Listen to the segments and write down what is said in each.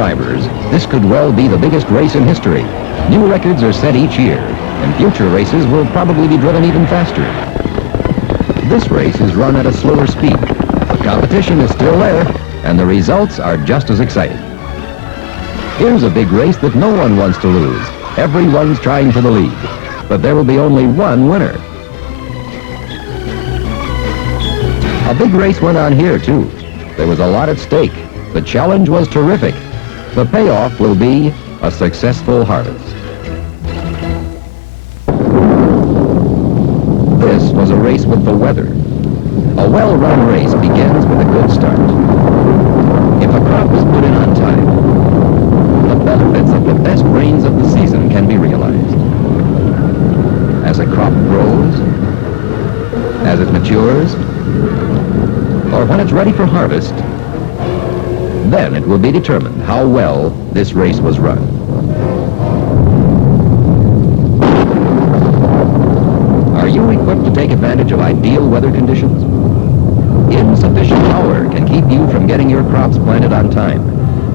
drivers, this could well be the biggest race in history. New records are set each year, and future races will probably be driven even faster. This race is run at a slower speed. The competition is still there, and the results are just as exciting. Here's a big race that no one wants to lose. Everyone's trying for the lead, but there will be only one winner. A big race went on here, too. There was a lot at stake. The challenge was terrific. The payoff will be a successful harvest. This was a race with the weather. A well-run race begins with a good start. If a crop is put in on time, the benefits of the best rains of the season can be realized. As a crop grows, as it matures, or when it's ready for harvest, then it will be determined how well this race was run. Are you equipped to take advantage of ideal weather conditions? Insufficient power can keep you from getting your crops planted on time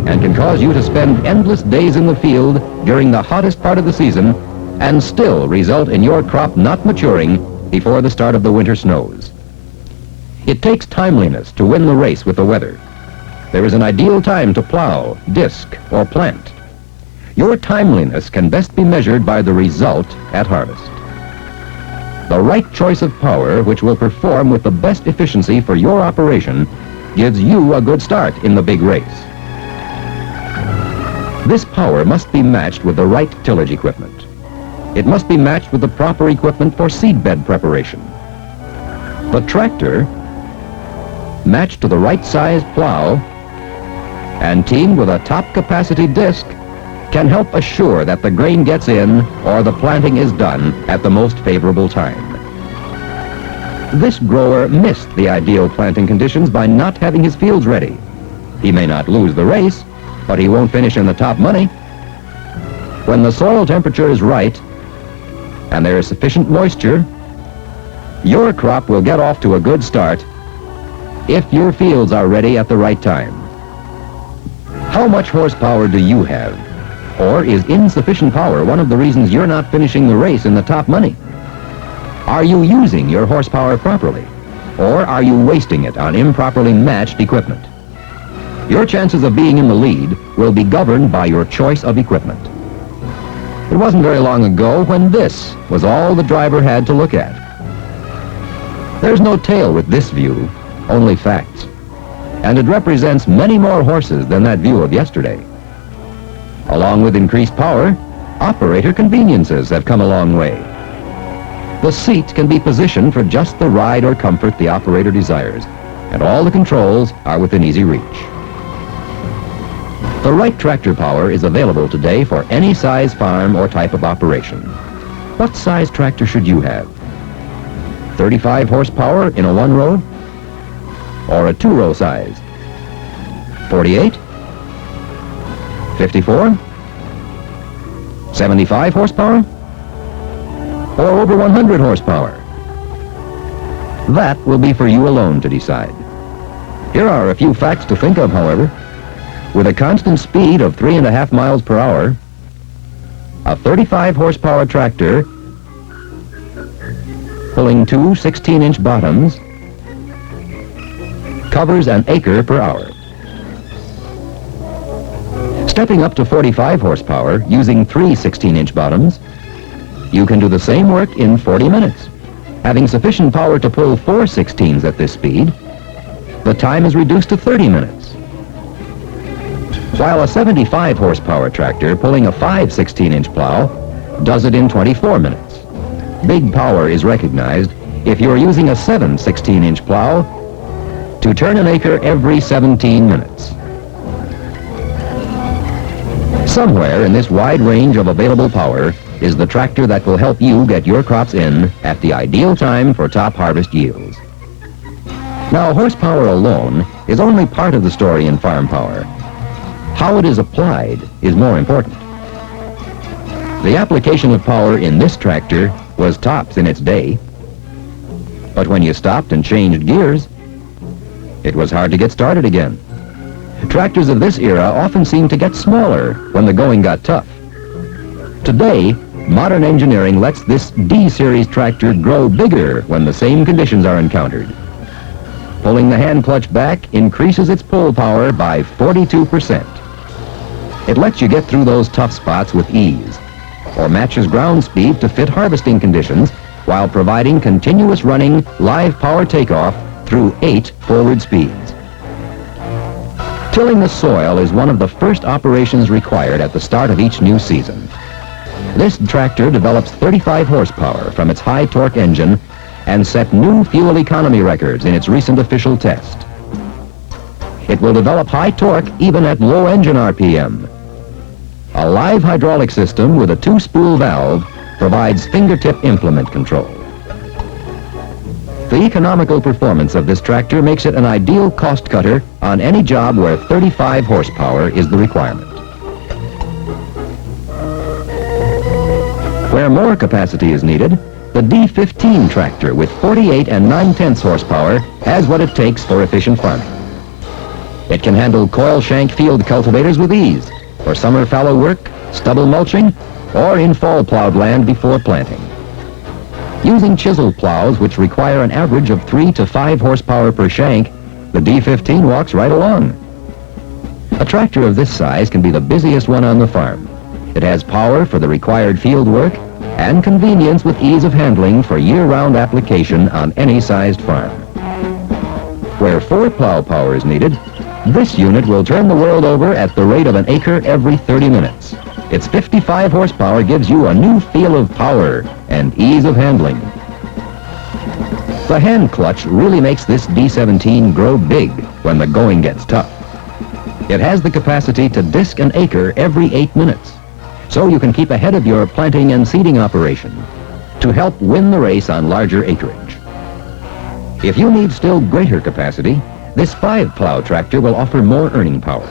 and can cause you to spend endless days in the field during the hottest part of the season and still result in your crop not maturing before the start of the winter snows. It takes timeliness to win the race with the weather. There is an ideal time to plow, disc, or plant. Your timeliness can best be measured by the result at harvest. The right choice of power, which will perform with the best efficiency for your operation, gives you a good start in the big race. This power must be matched with the right tillage equipment. It must be matched with the proper equipment for seedbed preparation. The tractor, matched to the right size plow, and teamed with a top capacity disc, can help assure that the grain gets in or the planting is done at the most favorable time. This grower missed the ideal planting conditions by not having his fields ready. He may not lose the race, but he won't finish in the top money. When the soil temperature is right and there is sufficient moisture, your crop will get off to a good start if your fields are ready at the right time. How much horsepower do you have? Or is insufficient power one of the reasons you're not finishing the race in the top money? Are you using your horsepower properly? Or are you wasting it on improperly matched equipment? Your chances of being in the lead will be governed by your choice of equipment. It wasn't very long ago when this was all the driver had to look at. There's no tale with this view, only facts. And it represents many more horses than that view of yesterday. Along with increased power, operator conveniences have come a long way. The seat can be positioned for just the ride or comfort the operator desires, and all the controls are within easy reach. The right tractor power is available today for any size farm or type of operation. What size tractor should you have? 35 horsepower in a one-row? Or a two-row size? 48? 54? 75 horsepower? Or over 100 horsepower? That will be for you alone to decide. Here are a few facts to think of, however. With a constant speed of 3.5 miles per hour, a 35 horsepower tractor pulling two 16-inch bottoms covers an acre per hour. Stepping up to 45 horsepower using three 16-inch bottoms, you can do the same work in 40 minutes. Having sufficient power to pull four 16s at this speed, the time is reduced to 30 minutes. While a 75 horsepower tractor pulling a 5 16-inch plow does it in 24 minutes. Big power is recognized if you're using a 7 16-inch plow to turn an acre every 17 minutes. Somewhere in this wide range of available power is the tractor that will help you get your crops in at the ideal time for top harvest yields. Now, horsepower alone is only part of the story in farm power. How it is applied is more important. The application of power in this tractor was tops in its day, but when you stopped and changed gears, it was hard to get started again. Tractors of this era often seemed to get smaller when the going got tough. Today, modern engineering lets this D-series tractor grow bigger when the same conditions are encountered. Pulling the hand clutch back increases its pull power by 42%. It lets you get through those tough spots with ease, or matches ground speed to fit harvesting conditions while providing continuous running live power takeoff through 8 forward speeds. Tilling the soil is one of the first operations required at the start of each new season. This tractor develops 35 horsepower from its high torque engine and set new fuel economy records in its recent official test. It will develop high torque even at low engine RPM. A live hydraulic system with a 2-spool valve provides fingertip implement control. The economical performance of this tractor makes it an ideal cost cutter on any job where 35 horsepower is the requirement. Where more capacity is needed, the D15 tractor with 48 9/10 horsepower has what it takes for efficient farming. It can handle coil shank field cultivators with ease for summer fallow work, stubble mulching, or in fall plowed land before planting. Using chisel plows, which require an average of 3 to 5 horsepower per shank, the D15 walks right along. A tractor of this size can be the busiest one on the farm. It has power for the required field work and convenience with ease of handling for year-round application on any sized farm. Where 4 plow power is needed, this unit will turn the world over at the rate of an acre every 30 minutes. Its 55 horsepower gives you a new feel of power and ease of handling. The hand clutch really makes this D17 grow big when the going gets tough. It has the capacity to disc an acre every 8 minutes, so you can keep ahead of your planting and seeding operation to help win the race on larger acreage. If you need still greater capacity, this 5-plow tractor will offer more earning power.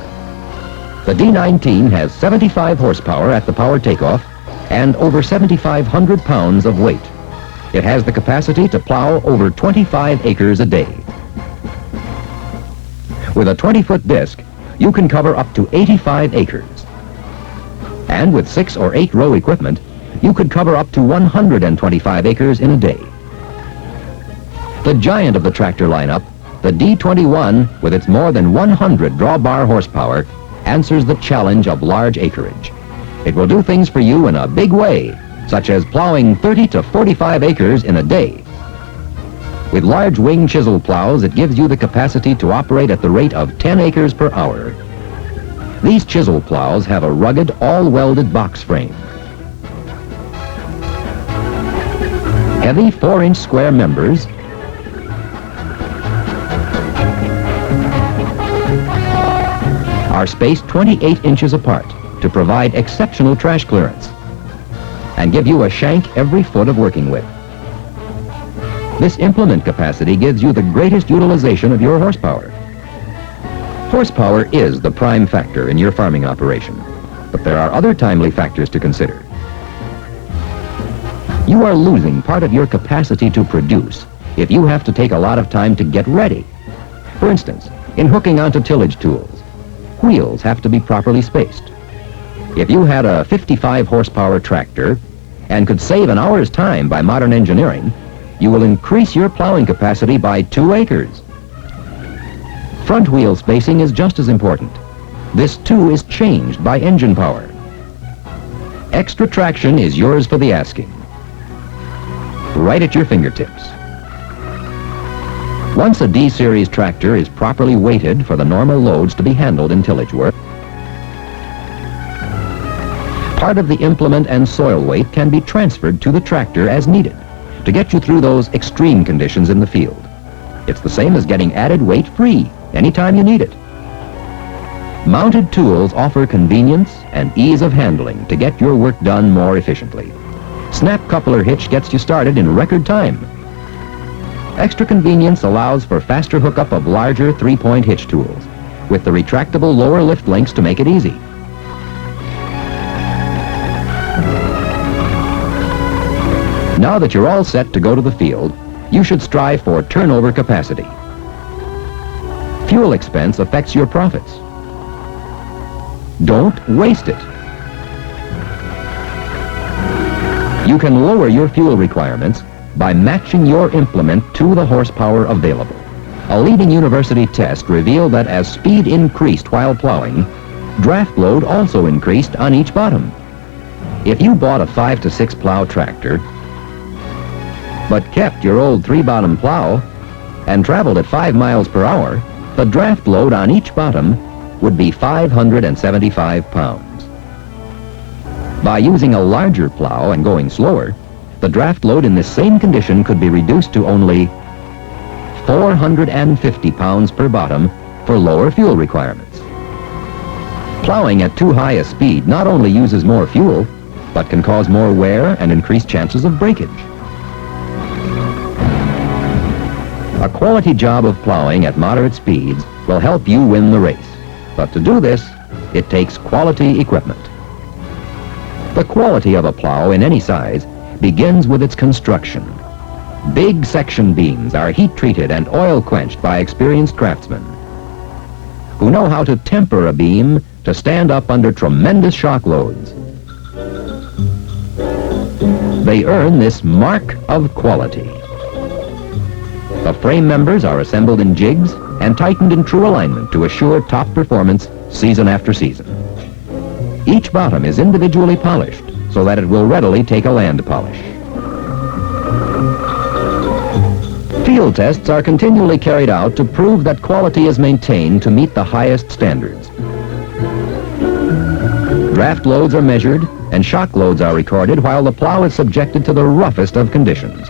The D19 has 75 horsepower at the power takeoff and over 7,500 pounds of weight. It has the capacity to plow over 25 acres a day. With a 20-foot disc, you can cover up to 85 acres. And with 6 or 8 row equipment, you could cover up to 125 acres in a day. The giant of the tractor lineup, the D21, with its more than 100 drawbar horsepower, answers the challenge of large acreage. It will do things for you in a big way, such as plowing 30 to 45 acres in a day. With large wing chisel plows, it gives you the capacity to operate at the rate of 10 acres per hour. These chisel plows have a rugged, all-welded box frame. Heavy 4-inch square members are spaced 28 inches apart to provide exceptional trash clearance and give you a shank every foot of working width. This implement capacity gives you the greatest utilization of your horsepower. Horsepower is the prime factor in your farming operation, but there are other timely factors to consider. You are losing part of your capacity to produce if you have to take a lot of time to get ready. For instance, in hooking onto tillage tools, wheels have to be properly spaced. If you had a 55 horsepower tractor and could save an hour's time by modern engineering, you will increase your plowing capacity by 2 acres. Front wheel spacing is just as important. This too is changed by engine power. Extra traction is yours for the asking, right at your fingertips. Once a D-series tractor is properly weighted for the normal loads to be handled in tillage work, part of the implement and soil weight can be transferred to the tractor as needed to get you through those extreme conditions in the field. It's the same as getting added weight free anytime you need it. Mounted tools offer convenience and ease of handling to get your work done more efficiently. Snap coupler hitch gets you started in record time. Extra convenience allows for faster hookup of larger 3-point hitch tools with the retractable lower lift links to make it easy. Now that you're all set to go to the field, you should strive for turnover capacity. Fuel expense affects your profits, Don't waste it. You can lower your fuel requirements by matching your implement to the horsepower available. A leading university test revealed that as speed increased while plowing, draft load also increased on each bottom. If you bought a 5 to 6 plow tractor, but kept your old 3-bottom plow and traveled at 5 miles per hour, the draft load on each bottom would be 575 pounds. By using a larger plow and going slower, the draft load in this same condition could be reduced to only 450 pounds per bottom for lower fuel requirements. Plowing at too high a speed not only uses more fuel, but can cause more wear and increased chances of breakage. A quality job of plowing at moderate speeds will help you win the race. But to do this, it takes quality equipment. The quality of a plow in any size begins with its construction. Big section beams are heat-treated and oil-quenched by experienced craftsmen who know how to temper a beam to stand up under tremendous shock loads. They earn this mark of quality. The frame members are assembled in jigs and tightened in true alignment to assure top performance season after season. Each bottom is individually polished so that it will readily take a land polish. Field tests are continually carried out to prove that quality is maintained to meet the highest standards. Draft loads are measured and shock loads are recorded while the plow is subjected to the roughest of conditions.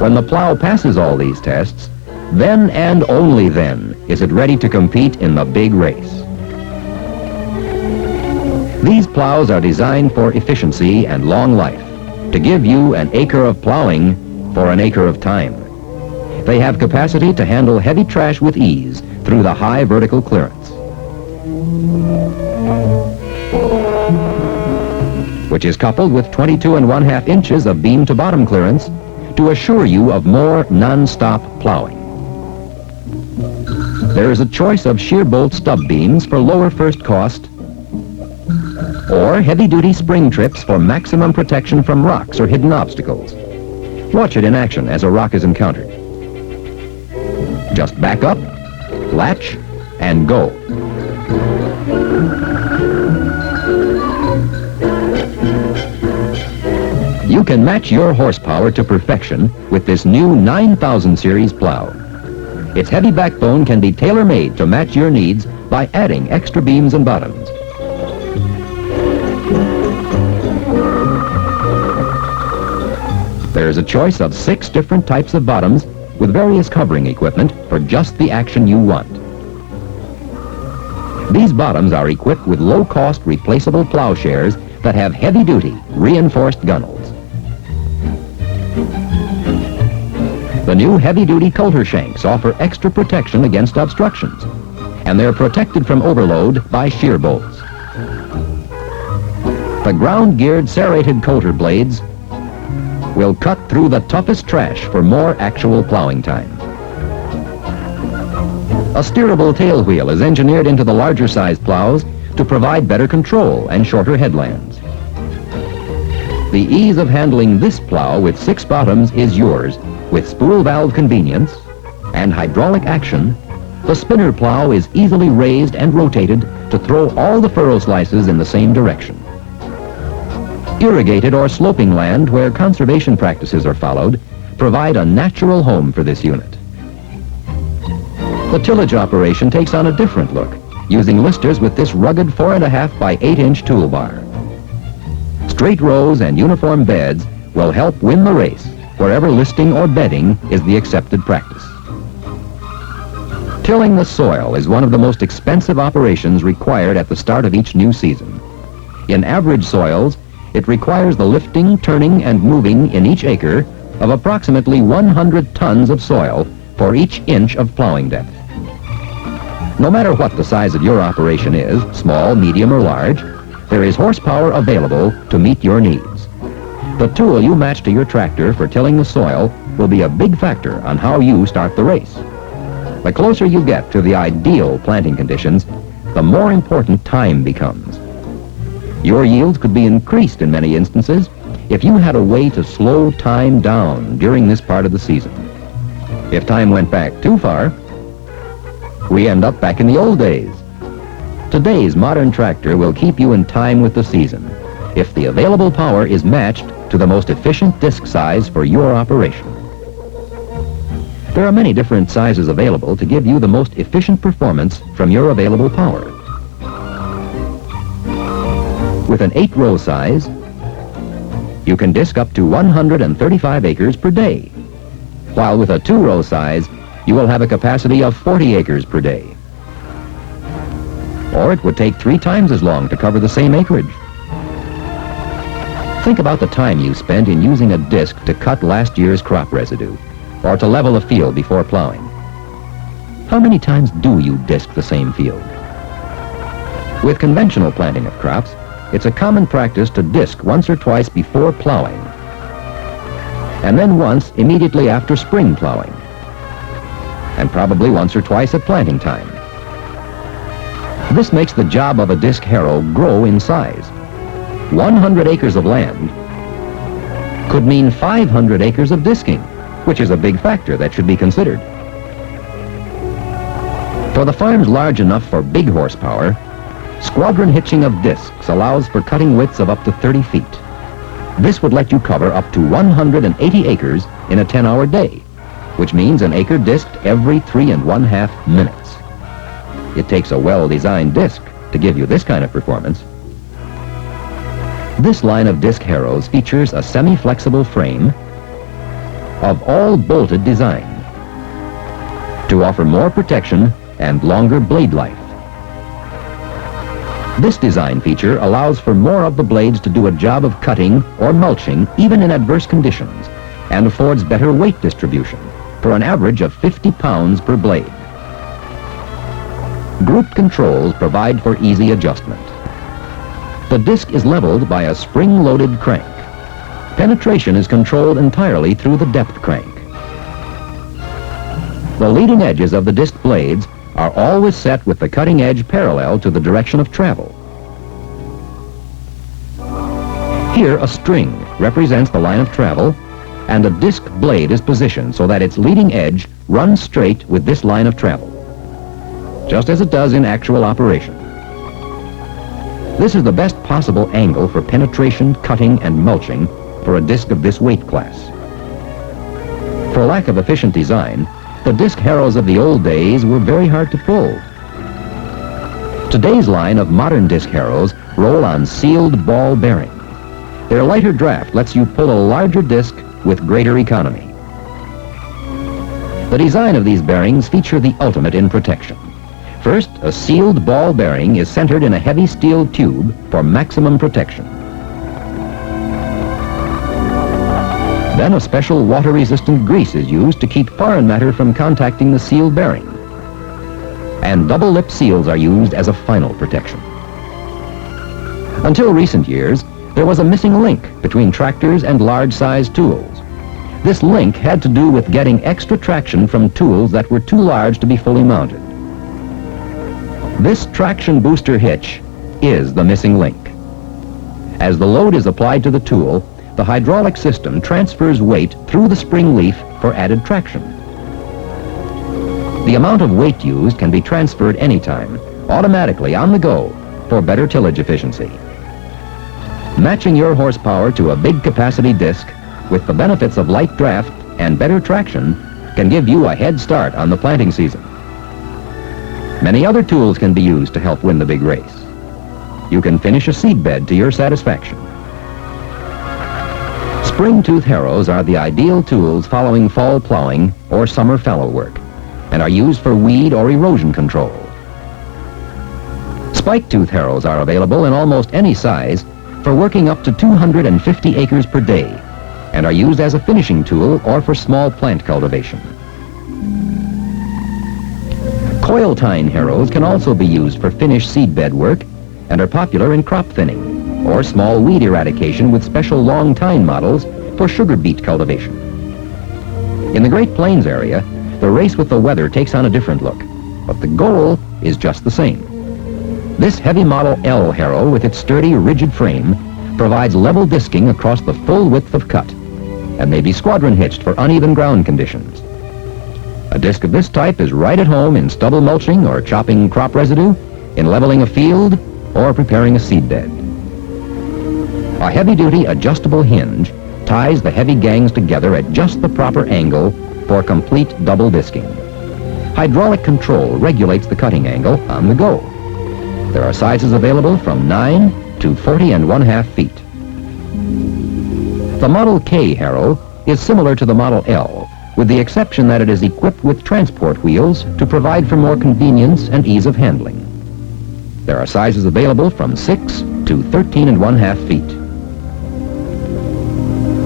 When the plow passes all these tests, then and only then is it ready to compete in the big race. These plows are designed for efficiency and long life, to give you an acre of plowing for an acre of time. They have capacity to handle heavy trash with ease through the high vertical clearance, which is coupled with 22 1/2 inches of beam to bottom clearance to assure you of more non-stop plowing. There is a choice of shear bolt stub beams for lower first cost, or heavy-duty spring trips for maximum protection from rocks or hidden obstacles. Watch it in action as a rock is encountered. Just back up, latch, and go. You can match your horsepower to perfection with this new 9000 series plow. Its heavy backbone can be tailor-made to match your needs by adding extra beams and bottoms. There's a choice of 6 different types of bottoms with various covering equipment for just the action you want. These bottoms are equipped with low-cost replaceable plowshares that have heavy-duty reinforced gunnels. The new heavy-duty coulter shanks offer extra protection against obstructions, and they're protected from overload by shear bolts. The ground-geared serrated coulter blades will cut through the toughest trash for more actual plowing time. A steerable tail wheel is engineered into the larger size plows to provide better control and shorter headlands. The ease of handling this plow with 6 bottoms is yours. With spool valve convenience and hydraulic action, the spinner plow is easily raised and rotated to throw all the furrow slices in the same direction. Irrigated or sloping land where conservation practices are followed provide a natural home for this unit. The tillage operation takes on a different look, using listers with this rugged 4.5 by 8-inch toolbar. Straight rows and uniform beds will help win the race wherever listing or bedding is the accepted practice. Tilling the soil is one of the most expensive operations required at the start of each new season. In average soils, it requires the lifting, turning, and moving in each acre of approximately 100 tons of soil for each inch of plowing depth. No matter what the size of your operation is, small, medium, or large, there is horsepower available to meet your needs. The tool you match to your tractor for tilling the soil will be a big factor on how you start the race. The closer you get to the ideal planting conditions, the more important time becomes. Your yields could be increased in many instances if you had a way to slow time down during this part of the season. If time went back too far, we end up back in the old days. Today's modern tractor will keep you in time with the season if the available power is matched to the most efficient disc size for your operation. There are many different sizes available to give you the most efficient performance from your available power. With an 8-row size, you can disc up to 135 acres per day, while with a 2-row size, you will have a capacity of 40 acres per day. Or it would take 3 times as long to cover the same acreage. Think about the time you spent in using a disc to cut last year's crop residue, or to level a field before plowing. How many times do you disc the same field? With conventional planting of crops, it's a common practice to disc once or twice before plowing, and then once immediately after spring plowing, and probably once or twice at planting time. This makes the job of a disc harrow grow in size. 100 acres of land could mean 500 acres of disking, which is a big factor that should be considered. For the farms large enough for big horsepower, squadron hitching of discs allows for cutting widths of up to 30 feet. This would let you cover up to 180 acres in a 10-hour day, which means an acre disked every 3½ minutes. It takes a well-designed disc to give you this kind of performance. This line of disc harrows features a semi-flexible frame of all bolted design to offer more protection and longer blade life. This design feature allows for more of the blades to do a job of cutting or mulching even in adverse conditions, and affords better weight distribution for an average of 50 pounds per blade. Grouped controls provide for easy adjustment. The disc is leveled by a spring-loaded crank. Penetration is controlled entirely through the depth crank. The leading edges of the disc blades are always set with the cutting edge parallel to the direction of travel. Here, a string represents the line of travel, and a disc blade is positioned so that its leading edge runs straight with this line of travel, just as it does in actual operation. This is the best possible angle for penetration, cutting, and mulching for a disc of this weight class. For lack of efficient design, the disc harrows of the old days were very hard to pull. Today's line of modern disc harrows roll on sealed ball bearings. Their lighter draft lets you pull a larger disc with greater economy. The design of these bearings feature the ultimate in protection. First, a sealed ball bearing is centered in a heavy steel tube for maximum protection. Then a special water-resistant grease is used to keep foreign matter from contacting the sealed bearing. And double-lip seals are used as a final protection. Until recent years, there was a missing link between tractors and large-sized tools. This link had to do with getting extra traction from tools that were too large to be fully mounted. This traction booster hitch is the missing link. As the load is applied to the tool, the hydraulic system transfers weight through the spring leaf for added traction. The amount of weight used can be transferred anytime, automatically on the go, for better tillage efficiency. Matching your horsepower to a big capacity disc with the benefits of light draft and better traction can give you a head start on the planting season. Many other tools can be used to help win the big race. You can finish a seed bed to your satisfaction. Spring tooth harrows are the ideal tools following fall plowing or summer fallow work, and are used for weed or erosion control. Spike tooth harrows are available in almost any size for working up to 250 acres per day, and are used as a finishing tool or for small plant cultivation. Coil tine harrows can also be used for finished seed bed work and are popular in crop thinning or small weed eradication with special long tine models for sugar beet cultivation. In the Great Plains area, the race with the weather takes on a different look, but the goal is just the same. This heavy Model L harrow, with its sturdy, rigid frame, provides level disking across the full width of cut, and may be squadron hitched for uneven ground conditions. A disc of this type is right at home in stubble mulching or chopping crop residue, in leveling a field, or preparing a seed bed. A heavy-duty adjustable hinge ties the heavy gangs together at just the proper angle for complete double disking. Hydraulic control regulates the cutting angle on the go. There are sizes available from 9 to 40½ feet. The Model K harrow is similar to the Model L, with the exception that it is equipped with transport wheels to provide for more convenience and ease of handling. There are sizes available from 6 to 13½ feet.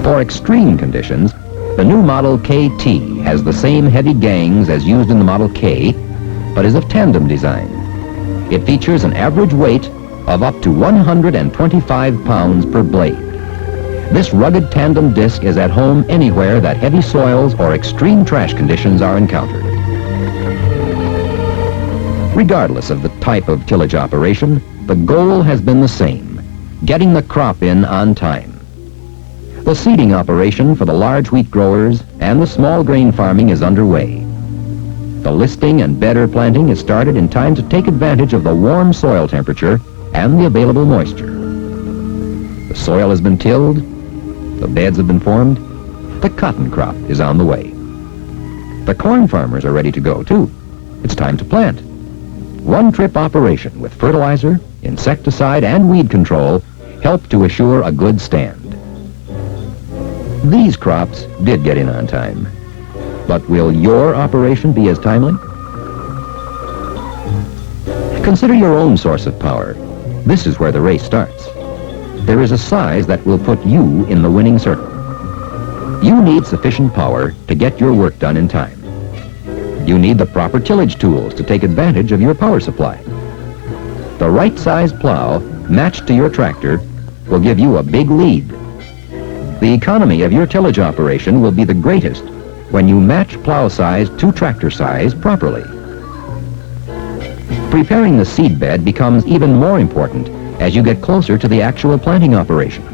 For extreme conditions, the new Model KT has the same heavy gangs as used in the Model K, but is of tandem design. It features an average weight of up to 125 pounds per blade. This rugged tandem disc is at home anywhere that heavy soils or extreme trash conditions are encountered. Regardless of the type of tillage operation, the goal has been the same: getting the crop in on time. The seeding operation for the large wheat growers and the small grain farming is underway. The listing and bedder planting is started in time to take advantage of the warm soil temperature and the available moisture. The soil has been tilled, the beds have been formed, the cotton crop is on the way. The corn farmers are ready to go too. It's time to plant. One-trip operation with fertilizer, insecticide, and weed control help to assure a good stand. These crops did get in on time, but will your operation be as timely? Consider your own source of power. This is where the race starts. There is a size that will put you in the winning circle. You need sufficient power to get your work done in time. You need the proper tillage tools to take advantage of your power supply. The right size plow matched to your tractor will give you a big lead. The economy of your tillage operation will be the greatest when you match plow size to tractor size properly. Preparing the seed bed becomes even more important as you get closer to the actual planting operation.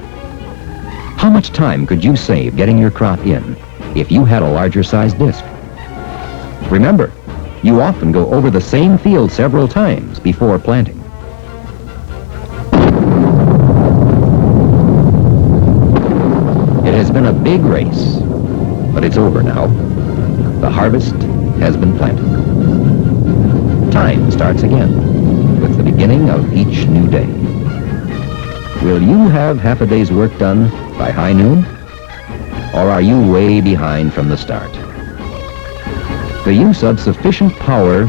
How much time could you save getting your crop in if you had a larger size disc? Remember, you often go over the same field several times before planting. It has been a big race, but it's over now. The harvest has been planted. Time starts again with the beginning of each new day. Will you have half a day's work done by high noon? Or are you way behind from the start? The use of sufficient power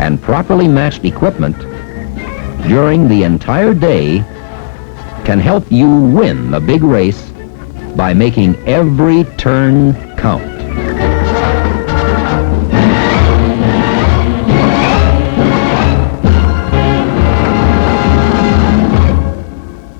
and properly matched equipment during the entire day can help you win the big race by making every turn count.